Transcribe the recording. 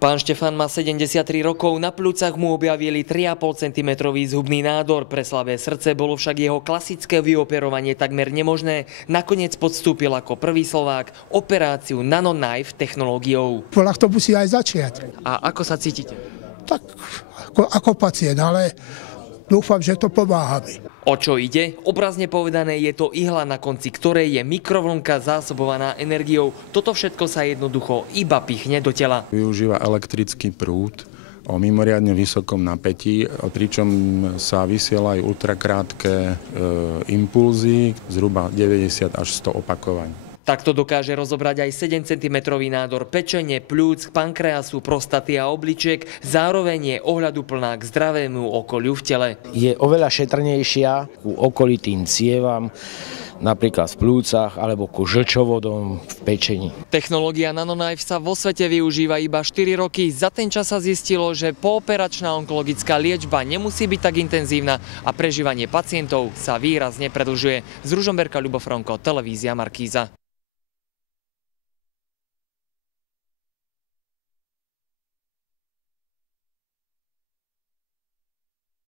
Pán Štefan má 73 rokov, na pľúcach mu objavili 3,5 cm zhubný nádor. Pre slabé srdce bolo však jeho klasické vyoperovanie takmer nemožné. Nakoniec podstúpil ako prvý Slovák operáciu NanoKnife technológiou. Volach to musí aj začať. A ako sa cítite? Tak ako pacient, ale dúfam, že to pomáha mi. O čo ide? Obrazne povedané je to ihla, na konci ktorej je mikrovlnka zásobovaná energiou. Toto všetko sa jednoducho iba pichne do tela. Využíva elektrický prúd o mimoriadne vysokom napätí, pričom sa vysielajú ultrakrátke impulzy, zhruba 90 až 100 opakovaní. Takto dokáže rozobrať aj 7 cm nádor pečene, pľúc, pankreasu, prostaty a obličiek. Zároveň je ohľaduplná k zdravému okoliu v tele. Je oveľa šetrnejšia ku okolitým cievam, napríklad v pľúcach alebo ku žlčovodom v pečeni. Technológia NanoKnife sa vo svete využíva iba 4 roky. Za ten čas sa zistilo, že pooperačná onkologická liečba nemusí byť tak intenzívna a prežívanie pacientov sa výrazne predĺžuje. Z Ružomberka, Ľubo Fronko, televízia Markíza.